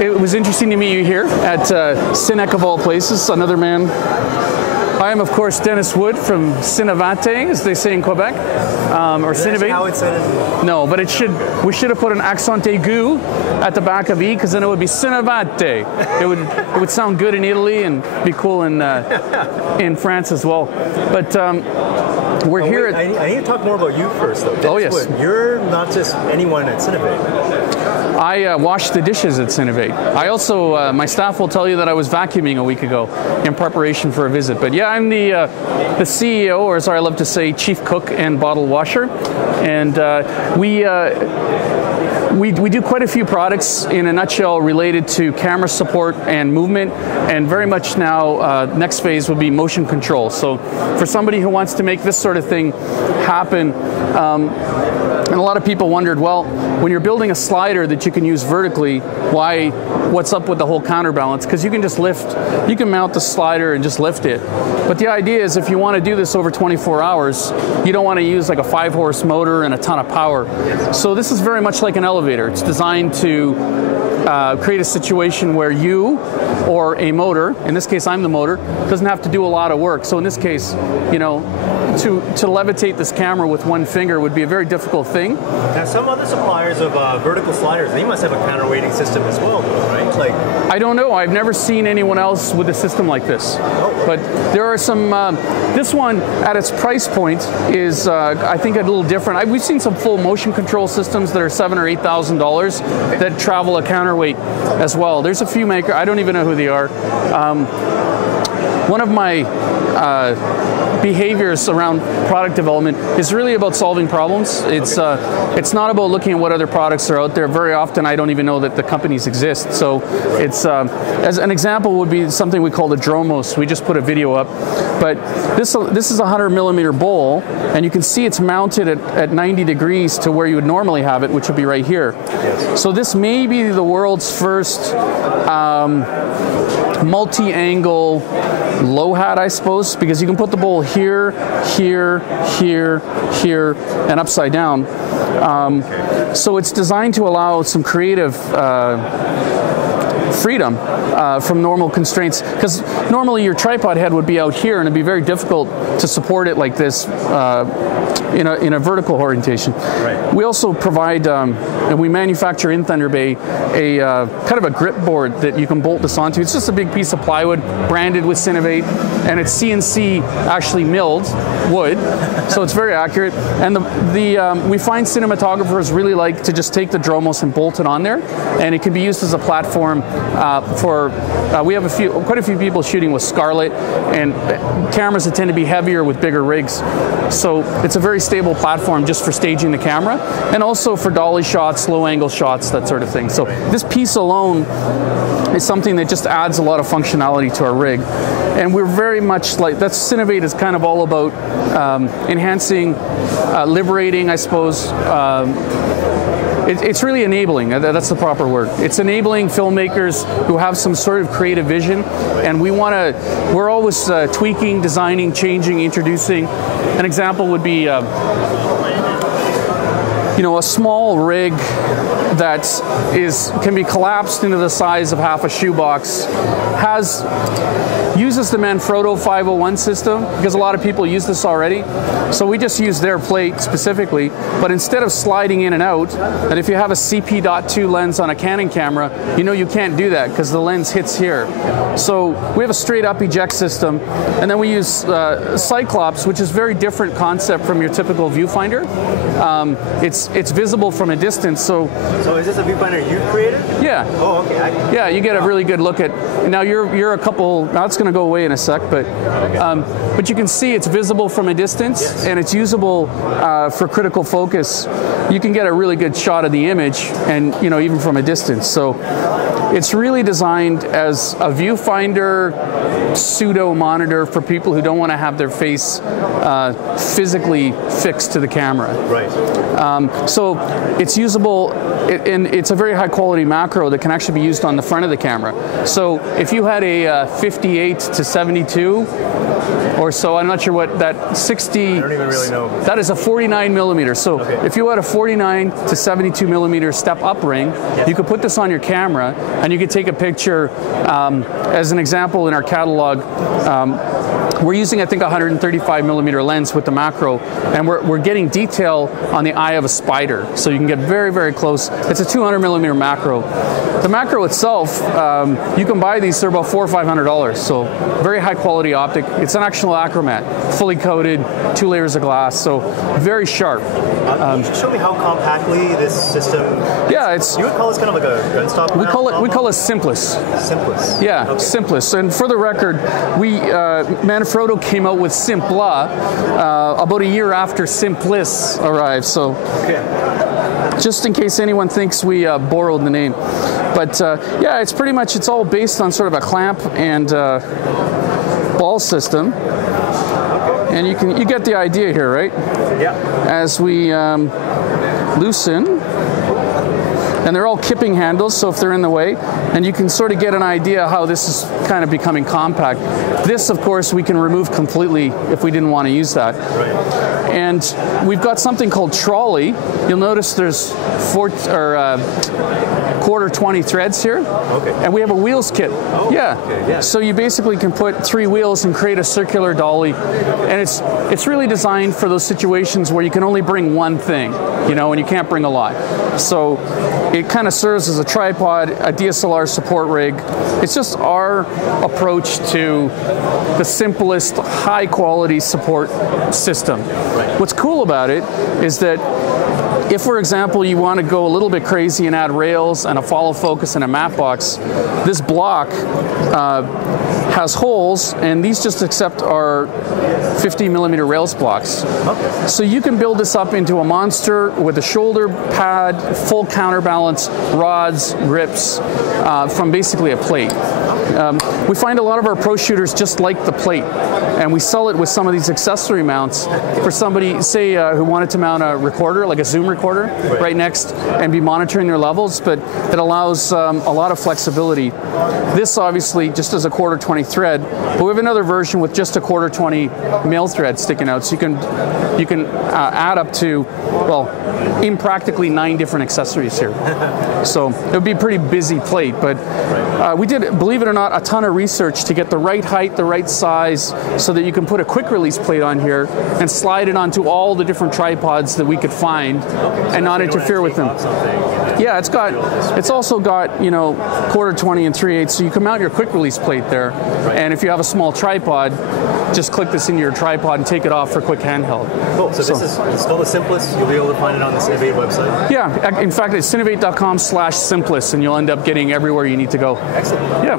It was interesting to meet you here at Cinec of all places, another man. I am, of course, Dennis Wood from Cinevate, as they say in Quebec, or Cinevate. How it's said? No, but we should have put an accent aigu at the back of E, because then it would be Cinevate. It would sound good in Italy and be cool in France as well. But we're here. I need to talk more about you first, though. Dennis yes. Wood, you're not just anyone at Cinevate. I wash the dishes at Cinevate. I also, my staff will tell you that I was vacuuming a week ago in preparation for a visit. But yeah, I'm the CEO, or as I love to say, chief cook and bottle washer. And we do quite a few products in a nutshell related to camera support and movement, and very much now next phase would be motion control. So for somebody who wants to make this sort of thing happen, and a lot of people wondered, well, when you're building a slider that you can use vertically, what's up with the whole counterbalance? Because you can just lift, you can mount the slider and just lift it. But the idea is if you want to do this over 24 hours, you don't want to use like a 5-horse motor and a ton of power. So this is very much like an elevator. It's designed to create a situation where you or a motor, in this case I'm the motor, doesn't have to do a lot of work. So in this case, you know, to levitate this camera with one finger would be a very difficult thing. Now some other suppliers of vertical sliders, they must have a counterweighting system as well, right? Like, I don't know. I've never seen anyone else with a system like this. Oh. But there are some, this one at its price point is, I think, a little different. We've seen some full motion control systems that are $7,000 or $8,000 that travel a counterweight as well. There's a few makers, I don't even know who they are. One of my behaviors around product development is really about solving problems. It's not about looking at what other products are out there. Very often I don't even know that the companies exist. So it's, as an example would be something we call the Dromos. We just put a video up. But this is a 100mm bowl, and you can see it's mounted at 90 degrees to where you would normally have it, which would be right here. Yes. So this may be the world's first multi-angle low hat, I suppose, because you can put the bowl here, here, here, here, and upside down. So it's designed to allow some creative freedom from normal constraints, because normally your tripod head would be out here and it'd be very difficult to support it like this in a vertical orientation. Right. We also provide, and we manufacture in Thunder Bay a kind of a grip board that you can bolt this onto. It's just a big piece of plywood branded with Cinevate, and it's CNC actually milled wood, so it's very accurate. And we find cinematographers really like to just take the Dromos and bolt it on there, and it can be used as a platform we have quite a few people shooting with Scarlett, and cameras that tend to be heavier with bigger rigs. So it's a very stable platform just for staging the camera, and also for dolly shots, low angle shots, that sort of thing. So this piece alone is something that just adds a lot of functionality to our rig. And we're very much like, Cinevate is kind of all about enhancing, liberating, I suppose. It's really enabling, that's the proper word. It's enabling filmmakers who have some sort of creative vision, and we're always tweaking, designing, changing, introducing. An example would be, a small rig that can be collapsed into the size of half a shoebox, uses the Manfrotto 501 system, because a lot of people use this already. So we just use their plate specifically, but instead of sliding in and out, and if you have a CP.2 lens on a Canon camera, you can't do that because the lens hits here. So we have a straight up eject system, and then we use Cyclops, which is a very different concept from your typical viewfinder. It's visible from a distance. So is this a viewfinder you created? Yeah. Oh, okay. Yeah, you get a really good look at. Now you're a couple. Now it's going to go away in a sec, but you can see it's visible from a distance, yes. And it's usable for critical focus. You can get a really good shot of the image, and even from a distance. So it's really designed as a viewfinder pseudo monitor for people who don't want to have their face physically fixed to the camera. Right. So it's usable, and it's a very high quality macro that can actually be used on the front of the camera. So if you had a 58 to 72, or so. I'm not sure what that 60. I don't even really know. That is a 49 millimeter. So if you had a 49 to 72 millimeter step up ring, you could put this on your camera and you could take a picture. As an example, in our catalog, we're using, I think, a 135 millimeter lens with the macro, and we're getting detail on the eye of a spider. So you can get very, very close. It's a 200 millimeter macro. The macro itself, you can buy these, they're about $400 or $500. So very high quality optic. It's an actual achromat, fully coated, 2 layers of glass, so very sharp. Can you show me how compactly this system? Yeah, it's. You would call this kind of like a gunstock? We call it Simplis. Simplis. Yeah, okay. Simplis. And for the record, Manfrotto came out with Simpla about a year after Simplis arrived. So, just in case anyone thinks we borrowed the name, but yeah, it's all based on sort of a clamp and ball system. And you get the idea here, right? Yeah. As we loosen, and they're all kipping handles, so if they're in the way, and you can sort of get an idea how this is kind of becoming compact. This, of course, we can remove completely if we didn't want to use that. Right. And we've got something called trolley. You'll notice there's quarter 20 threads here. Okay. And we have a wheels kit. Oh, yeah. Okay, yeah. So you basically can put 3 wheels and create a circular dolly. And it's really designed for those situations where you can only bring one thing, and you can't bring a lot. So it kind of serves as a tripod, a DSLR support rig. It's just our approach to the simplest, high quality support system. Right. What's cool about it is that if, for example, you want to go a little bit crazy and add rails and a follow focus and a matte box, this block has holes, and these just accept our 50 millimeter rails blocks. Okay. So you can build this up into a monster with a shoulder pad, full counterbalance, rods, grips, from basically a plate. We find a lot of our pro shooters just like the plate, and we sell it with some of these accessory mounts for somebody, say, who wanted to mount a recorder, like a Zoom recorder, right next and be monitoring their levels, but it allows a lot of flexibility. This obviously just as a quarter 20 thread, but we have another version with just a quarter 20 mil thread sticking out, so you can add up to, well, in practically 9 different accessories here. So it would be a pretty busy plate, but we did, believe it or not, a ton of research to get the right height, the right size, so that you can put a quick release plate on here and slide it onto all the different tripods that we could find and not interfere with them. Yeah, it's also got, quarter 20 and 3/8, so you can mount your quick release plate there. And if you have a small tripod, just click this into your tripod and take it off for quick handheld. Cool. So it's called the Simplis. You'll be able to find it on the Cinevate website. Yeah, in fact, it's cinevate.com/Simplis, and you'll end up getting everywhere you need to go. Excellent. Yeah.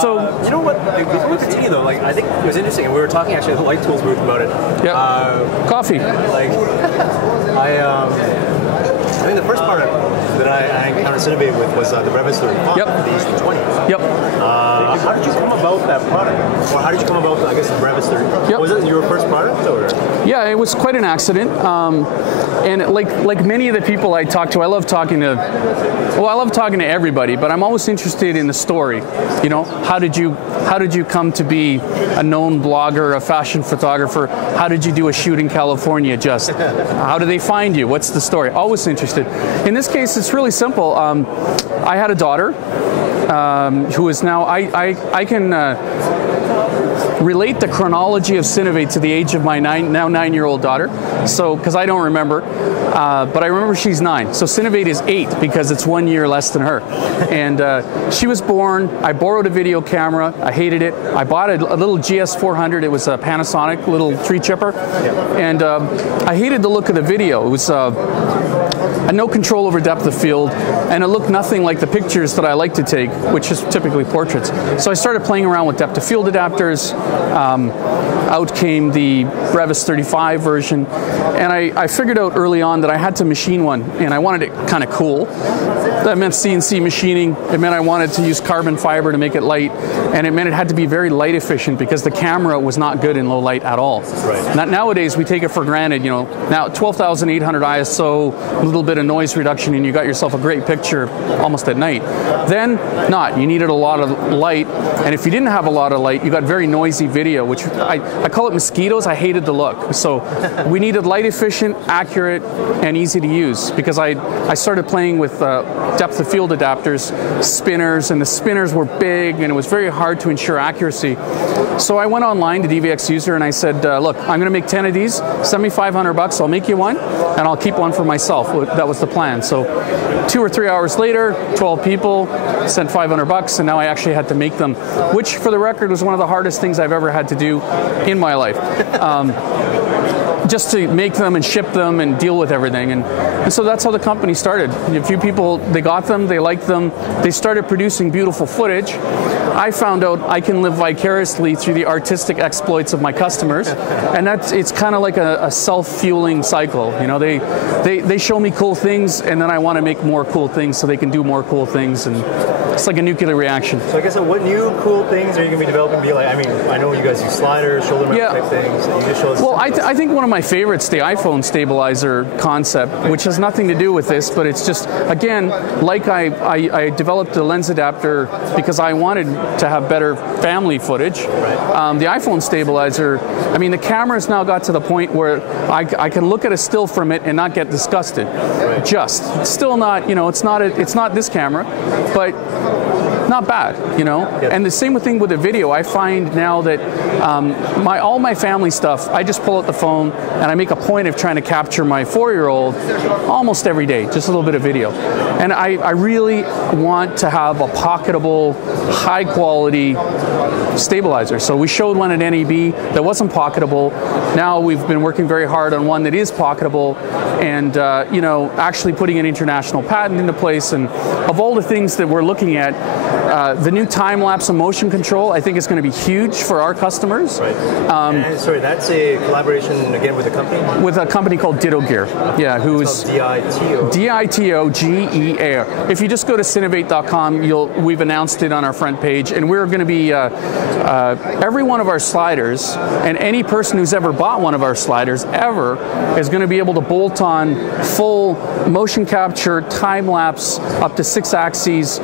So you know what? Before we continue, though, I think it was interesting, and we were talking actually at the Light Tools booth about it. Yeah. Coffee. I think the first part that I encountered Cinevate with was the Brevis 35, the H220. Yep. How did you come about that product? Or how did you come about, the Brevis 35? Yep. Was it your first product? Or? Yeah, it was quite an accident. And like many of the people I talk to, I love talking to everybody, but I'm always interested in the story. How did you come to be a known blogger, a fashion photographer? How did you do a shoot in California just? How do they find you? What's the story? Always interested. In this case, it's really simple. I had a daughter who is now, I can relate the chronology of Cinevate to the age of my now 9-year-old daughter. So, because I don't remember, but I remember she's 9. So Cinevate is 8 because it's 1 year less than her. And she was born. I borrowed a video camera. I hated it. I bought a little GS400. It was a Panasonic little tree chipper, and I hated the look of the video. It was no control over depth of field, and it looked nothing like the pictures that I like to take, which is typically portraits. So I started playing around with depth of field adapters. Out came the Brevis 35 version, and I figured out early on that I had to machine one, and I wanted it kind of cool. That meant CNC machining. It meant I wanted to use carbon fiber to make it light, and it meant it had to be very light efficient because the camera was not good in low light at all. Right. Nowadays we take it for granted. Now 12,800 ISO, a little bit bit of noise reduction, and you got yourself a great picture almost at night. Then, not. You needed a lot of light, and if you didn't have a lot of light, you got very noisy video, which I call it mosquitoes. I hated the look. So we needed light efficient, accurate, and easy to use, because I started playing with depth of field adapters, spinners, and the spinners were big, and it was very hard to ensure accuracy. So I went online to DVX User and I said, look, I'm going to make 10 of these, send me $500, I'll make you one, and I'll keep one for myself. That was the plan. So 2 or 3 hours later, 12 people, sent $500, and now I actually had to make them, which for the record was one of the hardest things I've ever had to do in my life. Just to make them and ship them and deal with everything. And so that's how the company started. A few people, they got them, they liked them, they started producing beautiful footage. I found out I can live vicariously through the artistic exploits of my customers, and it's kind of like a self-fueling cycle. You know, they show me cool things, and then I want to make more cool things so they can do more cool things, and it's like a nuclear reaction. So I guess what new cool things are you going to be developing? I mean, I know you guys use sliders, shoulder mount type things. You just show us. Well, I think one of my favorites, the iPhone stabilizer concept, which has nothing to do with this, but it's just, again, like I developed a lens adapter because I wanted to have better family footage. Right. The iPhone stabilizer, I mean, the camera's now got to the point where I can look at a still from it and not get disgusted. Right. It's still not, you know, it's not this camera, but not bad, you know. Yep. And the same thing with the video. I find now that all my family stuff, I just pull out the phone and I make a point of trying to capture my 4-year-old almost every day, just a little bit of video. And I really want to have a pocketable, high quality stabilizer. So we showed one at NAB that wasn't pocketable. Now we've been working very hard on one that is pocketable, and you know, actually putting an international patent into place. And of all the things that we're looking at, the new time-lapse and motion control, I think, is going to be huge for our customers. Right. And sorry, that's a collaboration again with a company? With a company called Ditogear. Yeah, who's Ditogear. Ditogear. If you just go to cinevate.com, we've announced it on our front page, and we're going to be every one of our sliders, and any person who's ever bought one of our sliders ever is going to be able to bolt on full motion capture, time lapse, up to 6 axes,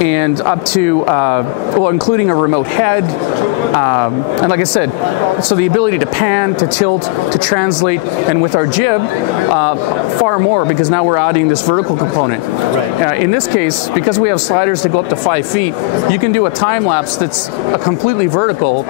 and up to, well, including a remote head. And like I said, so the ability to pan, to tilt, to translate, and with our jib, far more, because now we're adding this vertical component. Right. In this case, because we have sliders that go up to 5 feet, you can do a time lapse that's a completely vertical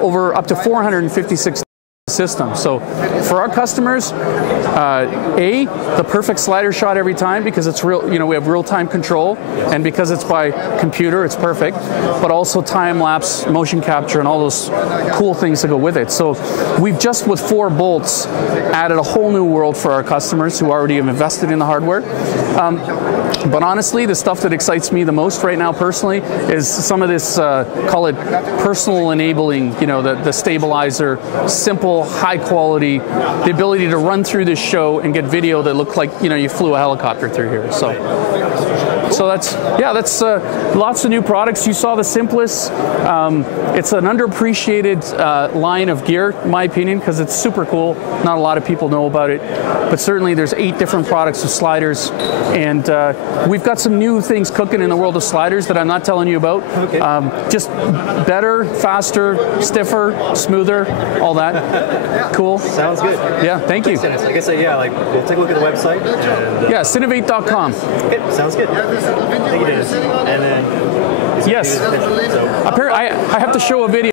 over up to 456 system. So for our customers, the perfect slider shot every time, because it's real, you know, we have real-time control, and because it's by computer, it's perfect, but also time-lapse, motion capture, and all those cool things that go with it. So we've just, with 4 bolts, added a whole new world for our customers who already have invested in the hardware. But honestly, the stuff that excites me the most right now personally is some of this, call it personal enabling, you know, the stabilizer, simple, high quality, the ability to run through this show and get video that looked like, you know, you flew a helicopter through here. So that's lots of new products. You saw the Simplis. It's an underappreciated line of gear, in my opinion, because it's super cool. Not a lot of people know about it, but certainly there's 8 different products of sliders, and we've got some new things cooking in the world of sliders that I'm not telling you about. Okay. Just better, faster, stiffer, smoother, all that. Cool. Sounds good. Yeah, thank you. Thanks, Dennis. Like I said, yeah, like we'll take a look at the website. And, yeah, Cinevate.com. Okay, sounds good. Thank you, Dennis. And then yes, so. I have to show a video.